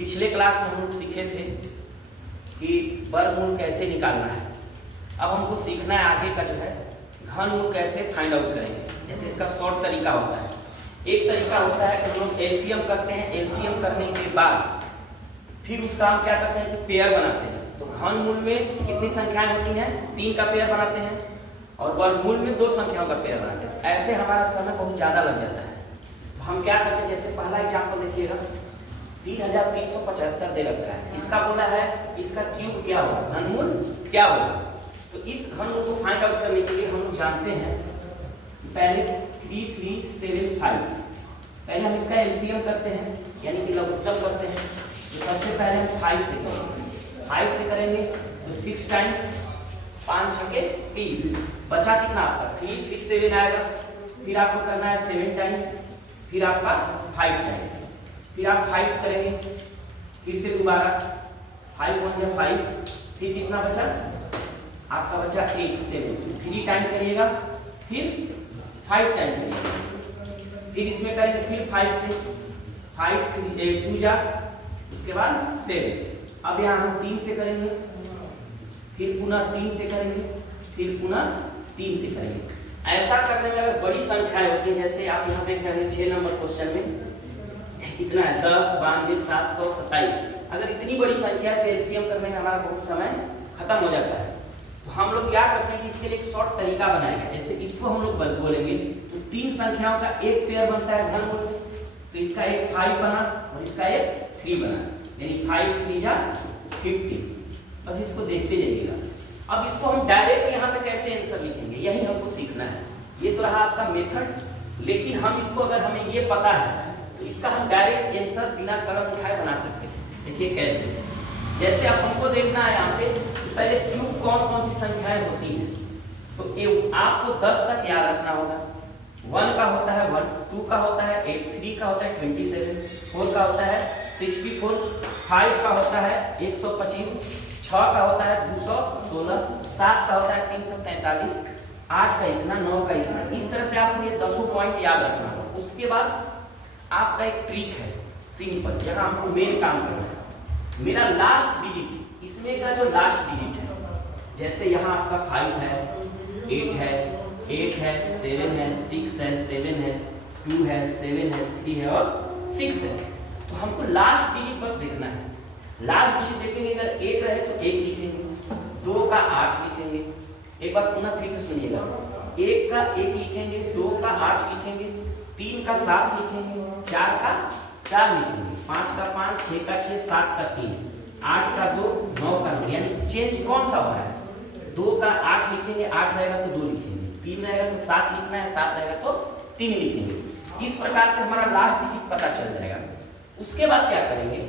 पिछले क्लास में हम लोग सीखे थे कि वर्गमूल कैसे निकालना है। अब हमको सीखना है आगे का जो है घनमूल कैसे फाइंड आउट करेंगे। जैसे इसका शॉर्ट तरीका होता है, एक तरीका होता है कि हम लोग एलसीएम करते हैं। एलसीएम करने के बाद फिर उसका हम क्या करते हैं कि पेयर बनाते हैं। तो घनमूल में कितनी संख्याएं होती हैं? 3 का पेयर बनाते हैं और वर्गमूल में 2 संख्याओं का पेयर बनाते हैं। ऐसे हमारा समय बहुत ज़्यादा लग जाता है। तो हम क्या करते हैं, जैसे पहला एग्जाम्पल देखिएगा, 3375 दे रखा है। इसका बोला है इसका क्यूब क्या होगा, घनमूल क्या होगा। तो इस घनमूल को फाइंड आउट करने के लिए हम लोग जानते हैं पहले 3375, पहले हम इसका एलसीएम करते हैं यानी कि लघुत्तम करते हैं। तो सबसे पहले हम 5 से करेंगे। 5 से करेंगे तो 6 टाइम 5 छके 30, बचा कितना आपका 3, फिर 7 आएगा, फिर आपको करना है 7 टाइम, फिर आपका 5 टाइम, फिर आप 5 करेंगे, फिर से दोबारा 5 1 या 5, फिर कितना बचा आपका बचा 8 7, 3 टाइम करिएगा, फिर 5 टाइम करिएगा, फिर इसमें करेंगे फिर 5 से 5 3 8 2 जा, उसके बाद 7। अब यहाँ हम 3 से करेंगे, फिर पुनः 3 से करेंगे, फिर पुनः 3 से करेंगे। ऐसा करने में अगर बड़ी संख्याएं होती है, जैसे आप यहाँ देख रहे हैं 6 नंबर क्वेश्चन में इतना है 10 92 727, अगर इतनी बड़ी संख्या के एलसीएम करने में हमारा बहुत समय खत्म हो जाता है। तो हम लोग क्या करते हैं कि इसके लिए एक शॉर्ट तरीका बनाएंगे। जैसे इसको हम लोग बोलेंगे तो 3 संख्याओं का एक पेयर बनता है घनमूल में। तो इसका एक 5 बना और इसका एक 3 बना, यानी 5 3 जा 50। बस इसको देखते जाइएगा। अब इसको हम डायरेक्ट यहाँ पे कैसे आंसर लिखेंगे, यही हमको सीखना है। ये तो रहा आपका मेथड, लेकिन हम इसको अगर हमें ये पता है तो इसका हम डायरेक्ट आंसर बिना कलम उठाए बना सकते हैं। देखिए कैसे, जैसे अब हमको देखना है यहाँ पे पहले क्यूब कौन कौन सी संख्याएं होती हैं। तो आपको 10 तक याद रखना होगा। 1 का होता है 1, 2 का होता है 8, 3 का होता है 27, 4 का होता है 64, 5 का होता है 125, 6 का होता है 216, 7 का होता है 343, 8 का इतना, 9 का इतना। इस तरह से आपको ये 10 पॉइंट याद रखना होगा। उसके बाद आपका एक ट्रिक है सिंपल, जहां हमको मेन काम करना है। मेरा लास्ट डिजिट, इसमें का जो लास्ट डिजिट है, जैसे यहाँ आपका 5 है 8 है 8 है 7 है 6 है 7 है 2 है 7 है 3 है और 6 है। तो हमको लास्ट डिजिट बस देखना है। लास्ट डिजिट देखेंगे, अगर 1 रहे तो 1 लिखेंगे, 2 का 8 लिखेंगे। एक बार पुनः फिर से सुनिएगा, 1 का 1 लिखेंगे, 2 का 8 लिखेंगे, 3 का 7 लिखेंगे, 4 का 4 लिखेंगे, 5 का 5, 6 का 6, 7 का 3, 8 का 2, 9 का 9। यानी चेंज कौन सा हो रहा है? 2 का 8 लिखेंगे, 8 रहेगा तो 2 लिखेंगे, 3 रहेगा तो 7 लिखना है, 7 रहेगा तो 3 लिखेंगे। इस प्रकार से हमारा लास्ट डिजिट पता चल जाएगा। उसके बाद क्या करेंगे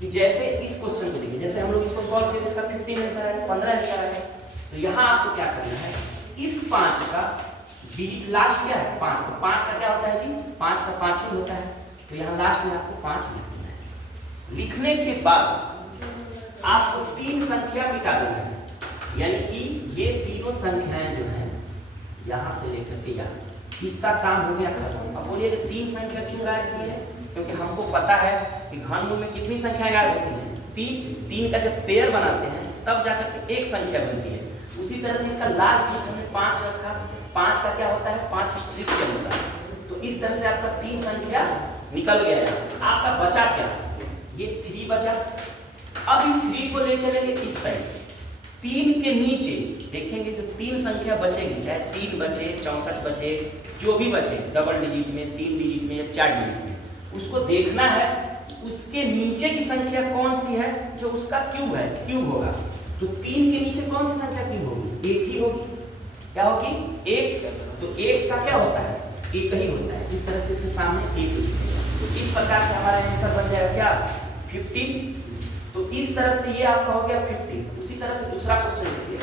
कि जैसे इस क्वेश्चन को देखिए, जैसे हम लोग इसको सॉल्व करेंगे, इसका 15 आंसर है, 15 आंसर है। तो यहाँ आपको क्या करना है, इस 5 का डिजिट लास्ट क्या है 5, तो 5 का क्या होता है जी, 5 का 5 ही होता है। तो यहाँ लास्ट में आपको 5 लिखना है। लिखने के बाद आपको 3 संख्या मिटा देना है, यानी कि ये तीनों संख्याएं जो हैं यहाँ से लेकर के यहाँ, इसका काम हो गया खत्म। अब बोलिए 3 संख्या क्यों गायब की है? क्योंकि हमको पता है कि घनमूल में कितनी संख्या गायब होती है, 3 का जब पेयर बनाते हैं तब जाकर के एक संख्या बनती है। उसी तरह से इसका लास्ट डिजिट हमने 5 रखा, 5 का क्या होता है 5 स्ट्रिक के अनुसार। तो इस तरह से आपका 3 संख्या निकल गया है। आपका बचा क्या, ये 3 बचा। अब इस 3 को ले चलेंगे इस साइड, 3 के नीचे देखेंगे जो 3 संख्या बचेगी, चाहे 3 बचे 64 बचे, जो भी बचे डबल डिजिट में, 3 डिजिट में या 4 डिजिट में, उसको देखना है उसके नीचे की संख्या कौन सी है जो उसका क्यूब है, क्यूब होगा। तो 3 के नीचे कौन सी संख्या क्यूब होगी, 1 ही होगी। क्या होगी 1। तो 1 का क्या होता है 1 ही होता है। इस तरह से इसके सामने 1 लिखते हैं। तो इस प्रकार से हमारा आंसर बन जाएगा क्या 50। तो इस तरह से ये आपका हो गया 50। उसी तरह से दूसरा क्वेश्चन देखिए,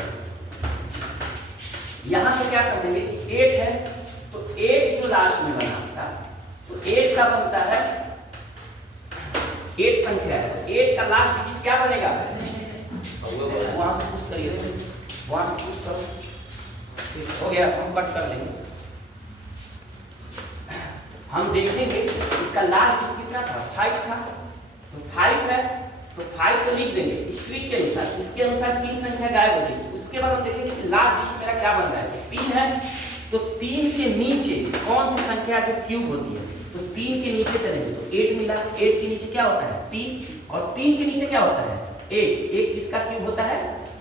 यहां से क्या कर देंगे 8 है, तो 8 जो लास्ट में बना था, तो 8 का बनता है 8 संख्या है, 8 का लास्ट डिजिट क्या बनेगा, वहां से पुश करिए, वहां से पुश करो, हो गया। हम कट कर लेंगे। हम देखेंगे इसका लास्ट डिजिट कितना था 5 था, तो 5 है तो 5 तो लिख देंगे इस ट्रिक के अनुसार, इसके अनुसार 3 संख्या गायब हो गई। उसके बाद हम देखेंगे कि लास्ट डिजिट मेरा क्या बन रहा है। 3 है तो 3 के नीचे कौन सी संख्या जो क्यूब होती है, तो 3 के नीचे चलेंगे तो 8 मिला। 8 के नीचे क्या होता है 3, और 3 के नीचे क्या होता है 1। 1 किसका क्यूब होता है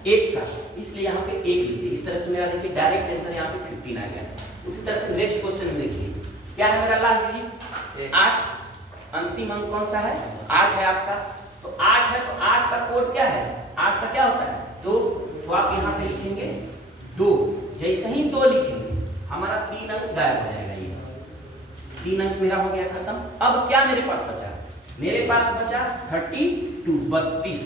1 का, इसलिए यहाँ पे 1 लिख दिए। इस तरह से मेरा देखिए डायरेक्ट आंसर यहाँ पे 15 आ गया। उसी तरह से नेक्स्ट क्वेश्चन में देखिए क्या है मेरा लास्ट डिजिट 8, अंतिम अंक कौन सा है 8 है आपका। तो 8 है तो 8 का कोड क्या है, 8 का क्या होता है 2, तो आप यहाँ पे लिखेंगे 2। जैसे ही 2 लिखेंगे हमारा 3 अंक गायब हो जाएगा। ये 3 अंक मेरा हो गया खत्म। अब क्या मेरे पास बचा, मेरे पास बचा 32।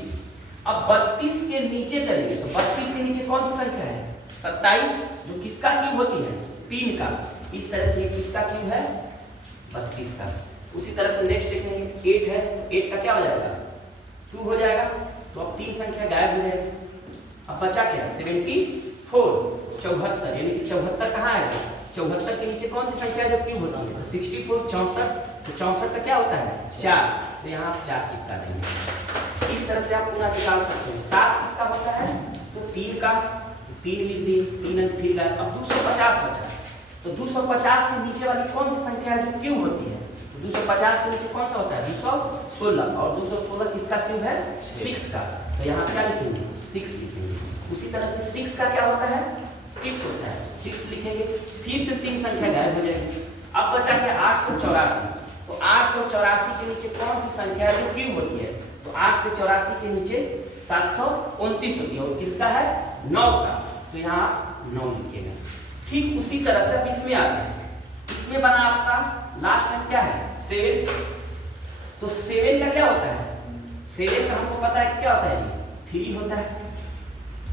अब 32 के नीचे चलेंगे तो 32 के नीचे कौन सी संख्या है 27, जो किसका क्यूब होती है 3 का। इस तरह से ये किसका क्यूब है 32 का। उसी तरह से नेक्स्ट देखेंगे 8 है, 8 का क्या हो जाएगा 2 हो जाएगा। तो अब 3 संख्या गायब हो जाएगी। अब बचा क्या 74, 74, यानी कि 74 कहाँ आएगा 74 के नीचे कौन सी संख्या जो क्यूब होती है 64, 64। तो 64 का क्या होता है 4, तो यहाँ आप 4 चिपका देंगे। इस तरह से आप पूरा निकाल सकते हैं। 7 किसका होता है तो 3 का, 3 लिख दिए, 3 अंक फिर गए। अब 250 बचा, तो 250 के नीचे वाली कौन सी संख्या है जो क्यूब होती है, तो 250 के नीचे कौन सा होता है 216, और 216 किसका क्यूब है 6 का। तो यहाँ क्या लिखेंगे 6 लिखेंगे। उसी तरह से 6 का क्या होता है 6 होता है, 6 लिखेंगे। फिर से 3 संख्या गायब हो जाएगी। अब बचा क्या 884, तो 884 के नीचे कौन सी संख्या है जो क्यूब होती है, तो 8 से 84 के नीचे 729 होती है, और किसका है 9 का। तो यहाँ 9 लिखिएगा। ठीक उसी तरह से अब इसमें आते हैं। इसमें बना आपका लास्ट में क्या है 7, तो 7 का क्या होता है 7 का हमको पता है क्या होता है 3 होता है।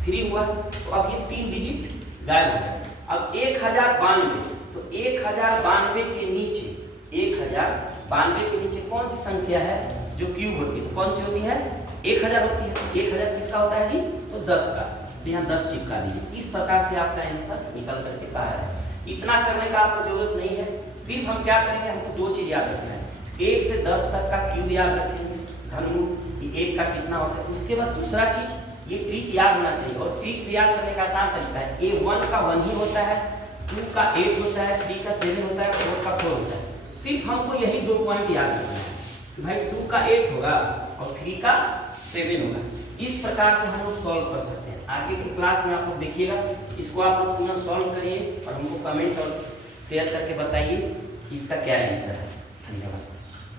3 हुआ तो अब ये 3 डिजिट गायब हो गया। अब 1092, तो 1092 के नीचे 1092 के नीचे कौन सी संख्या है जो क्यूब होती है, तो कौन सी होती है 1000 होती है। 1000 किसका होता है जी तो 10 का, तो यहाँ 10 चिपका दीजिए। इस प्रकार से आपका आंसर निकल करके बाहर है। इतना करने का आपको जरूरत नहीं है, सिर्फ हम क्या करेंगे हमको 2 चीज याद रखना है। 1 से 10 तक का क्यूब याद रखेंगे घनमूल कि 1 का कितना होता है। उसके बाद दूसरा चीज ये ट्रिक याद होना चाहिए, और ट्रिक याद करने का आसान तरीका है। A1 का 1 ही होता है, 2 का 8 होता है, 3 का 7 होता है, 4 का 4 होता है। सिर्फ हमको यही 2 पॉइंट याद रखना है कि भाई 2 का 8 होगा और 3 का 7 होगा। इस प्रकार से हम लोग सॉल्व कर सकते हैं। आगे की क्लास में आप लोग देखिएगा, इसको आप लोग पुनः सॉल्व करिए और हमको कमेंट और शेयर करके बताइए कि इसका क्या आंसर है। धन्यवाद।